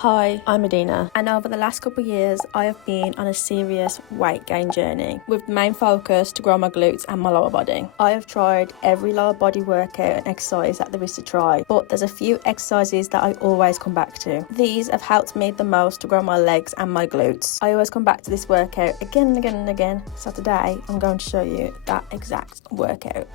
Hi, I'm Medina, and over the last couple of years I have been on a serious weight gain journey with the main focus to grow my glutes and my lower body. I have tried every lower body workout and exercise that there is to try, but there's a few exercises that I always come back to. These have helped me the most to grow my legs and my glutes. I always come back to this workout again and again and again, so today I'm going to show you that exact workout.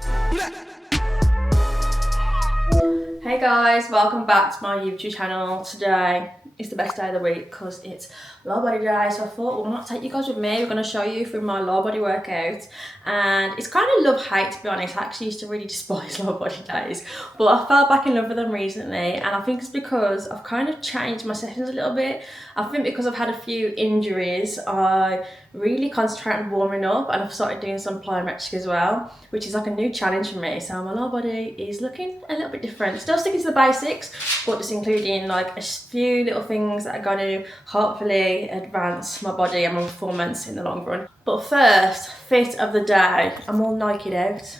Hey guys, welcome back to my YouTube channel. Today is the best day of the week because it's lower body day, so I thought, well, why not take you guys with me? We're going to show you through my lower body workout, and it's kind of love-hate, to be honest. I actually used to really despise lower body days, but I fell back in love with them recently, and I think it's because I've kind of changed my sessions a little bit. I think because I've had a few injuries, I really concentrate on warming up, and I've started doing some plyometric as well, which is like a new challenge for me. So my lower body is looking a little bit different. Still sticking to the basics, but just including like a few little things that are going to hopefully advance my body and my performance in the long run. But first, fit of the day. I'm all Nike'd out.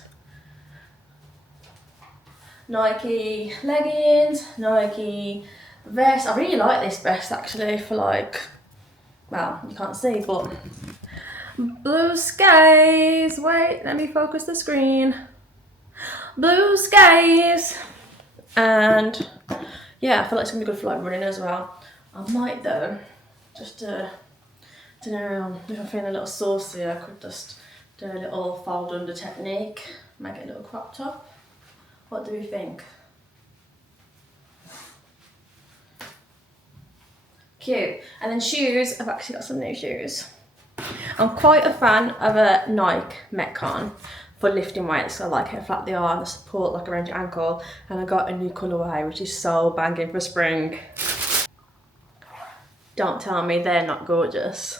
Nike leggings, Nike vest. I really like this vest actually for like, well, you can't see, but blue skies. Wait, let me focus the screen. Blue skies. And yeah, I feel like it's gonna be good for like running as well. I might though, just don't know, if I'm feeling a little saucy, I could just do a little fold under technique, make it a little crop top. What do we think? Cute. And then shoes, I've actually got some new shoes. I'm quite a fan of a Nike Metcon for lifting weights. I like how flat they are and the support like around your ankle, and I got a new colourway which is so banging for spring. Don't tell me they're not gorgeous.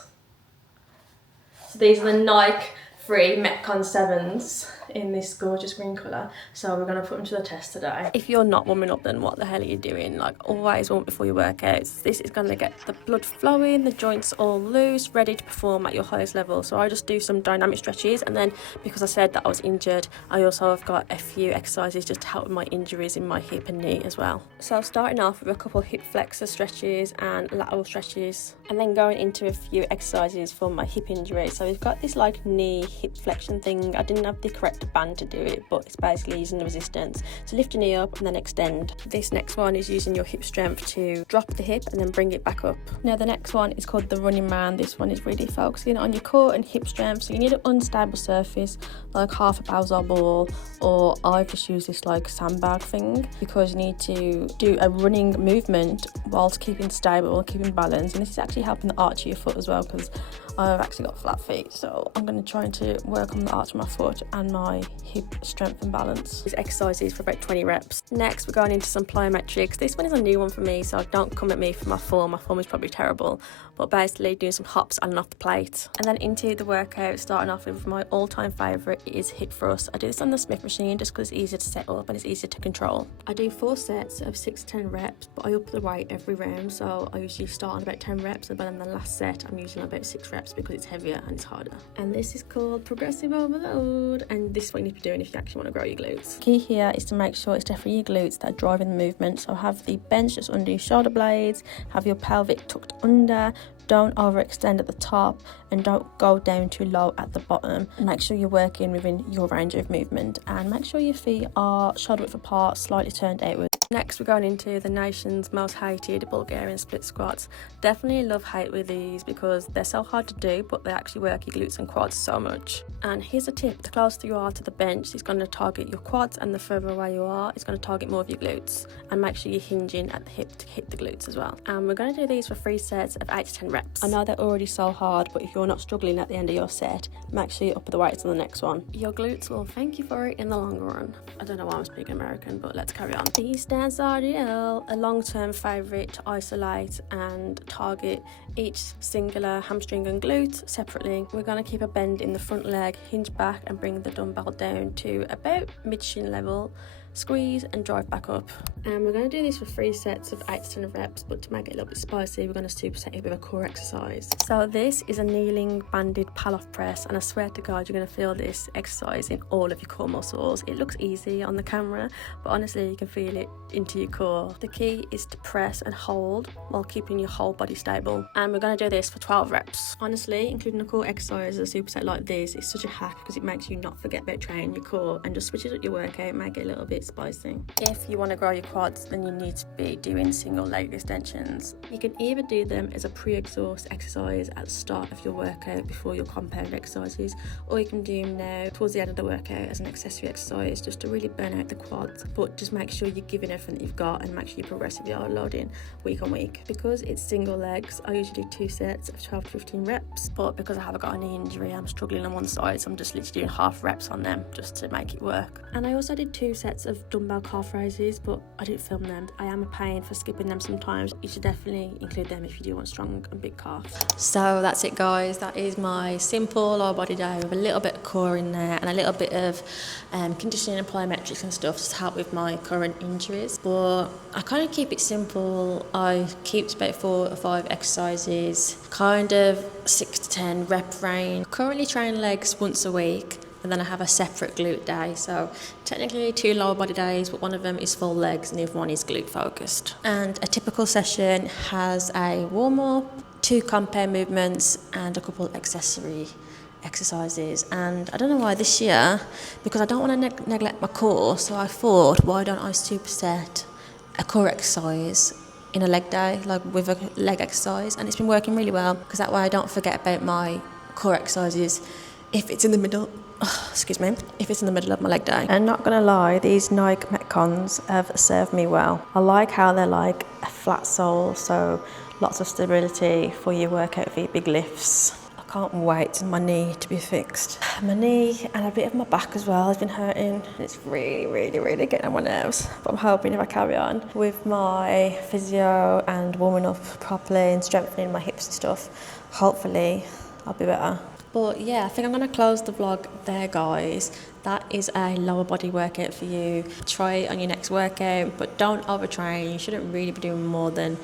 So these are the Nike free Metcon 7s in this gorgeous green colour, so we're going to put them to the test today. If you're not warming up, then what the hell are you doing? Like, always warm before your workouts. This is going to get the blood flowing, the joints all loose, ready to perform at your highest level. So I just do some dynamic stretches, and then because I said that I was injured, I also have got a few exercises just to help with my injuries in my hip and knee as well. So starting off with a couple of hip flexor stretches and lateral stretches, and then going into a few exercises for my hip injury. So we've got this like knee hip flexion thing. I didn't have the correct band to do it, but it's basically using the resistance to lift your knee up and then extend. This next one is using your hip strength to drop the hip and then bring it back up. Now the next one is called the running man. This one is really focusing on your core and hip strength, so you need an unstable surface like half a Bowser ball, or I just use this like sandbag thing, because you need to do a running movement whilst keeping stable, keeping balance, and this is actually helping the arch of your foot as well, because I've actually got flat feet, so I'm going to try to work on the arch of my foot and my hip strength and balance. These exercises for about 20 reps. Next, we're going into some plyometrics. This one is a new one for me, so don't come at me for my form. My form is probably terrible, but basically doing some hops on and off the plate. And then into the workout, starting off with my all-time favourite is hip thrust. I do this on the Smith machine just because it's easier to set up and it's easier to control. I do 4 sets of 6 to 10 reps, but I up the weight every round, so I usually start on about 10 reps, and then the last set I'm using about 6 reps because it's heavier and it's harder. And this is called progressive overload, and this is what you need to be doing if you actually want to grow your glutes. Key here is to make sure it's definitely your glutes that are driving the movement. So have the bench just under your shoulder blades, have your pelvic tucked under, don't overextend at the top, and don't go down too low at the bottom. And make sure you're working within your range of movement, and make sure your feet are shoulder width apart, slightly turned outwards. Next, we're going into the nation's most hated Bulgarian split squats. Definitely love-hate with these because they're so hard to do, but they actually work your glutes and quads so much. And here's a tip: the closer you are to the bench, it's going to target your quads, and the further away you are, it's going to target more of your glutes. And make sure you're hinging at the hip to hit the glutes as well. And we're going to do these for 3 sets of 8 to 10 reps. I know they're already so hard, but if you're not struggling at the end of your set, make sure you up the weights on the next one. Your glutes will thank you for it in the long run. I don't know why I'm speaking American, but let's carry on. These stands RDL, a long-term favourite to isolate and target each singular hamstring and glute separately. We're going to keep a bend in the front leg, hinge back, and bring the dumbbell down to about mid-shin level. squeeze and drive back up. And we're going to do this for 3 sets of 8 to 10 reps, but to make it a little bit spicy, we're going to superset it with a core exercise. So this is a kneeling banded Pallof press, and I swear to God, you're going to feel this exercise in all of your core muscles. It looks easy on the camera, but honestly, you can feel it into your core. The key is to press and hold while keeping your whole body stable. And we're going to do this for 12 reps. Honestly, including a core exercise as a superset like this is such a hack because it makes you not forget about training your core and just switches up your workout, make it a little bit spicy. If you want to grow your quads, then you need to be doing single leg extensions. You can either do them as a pre-exhaust exercise at the start of your workout before your compound exercises, or you can do them now towards the end of the workout as an accessory exercise just to really burn out the quads. But just make sure you're giving everything that you've got and make sure you're progressively loading week on week. Because it's single legs, I usually do 2 sets of 12 to 15 reps, but because I haven't got any injury, I'm struggling on one side, so I'm just literally doing half reps on them just to make it work. And I also did 2 sets of dumbbell calf raises, but I didn't film them. I am a pain for skipping them sometimes. You should definitely include them if you do want strong and big calves. So that's it, guys. That is my simple lower body day with a little bit of core in there and a little bit of conditioning and plyometrics and stuff to help with my current injuries. But I kind of keep it simple. I keep about 4 or 5 exercises, kind of 6 to 10 rep range. Currently train legs once a week, and then I have a separate glute day. So technically 2 lower body days, but one of them is full legs and the other one is glute focused. And a typical session has a warm up, 2 compound movements and a couple accessory exercises. And I don't know why this year, because I don't want to neglect my core, so I thought, why don't I superset a core exercise in a leg day, like with a leg exercise? And it's been working really well because that way I don't forget about my core exercises if it's in the middle. If it's in the middle of my leg day. And not gonna lie, these Nike Metcons have served me well. I like how they're like a flat sole, so lots of stability for your workout for your big lifts. I can't wait for my knee to be fixed. My knee and a bit of my back as well has been hurting. It's really getting on my nerves. But I'm hoping if I carry on with my physio and warming up properly and strengthening my hips and stuff, hopefully I'll be better. But yeah, I think I'm going to close the vlog there, guys. That is a lower body workout for you. Try it on your next workout, but don't overtrain. You shouldn't really be doing more than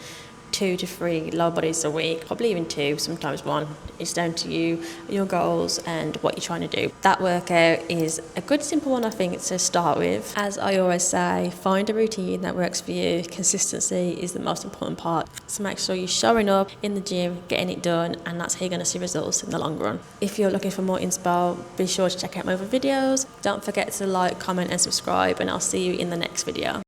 2 to 3 lower bodies a week, probably even 2, sometimes 1. It's down to you, your goals and what you're trying to do. That workout is a good simple one, I think, to start with. As I always say, find a routine that works for you. Consistency is the most important part. So make sure you're showing up in the gym, getting it done, and that's how you're going to see results in the long run. If you're looking for more inspo, be sure to check out my other videos. Don't forget to like, comment and subscribe, and I'll see you in the next video.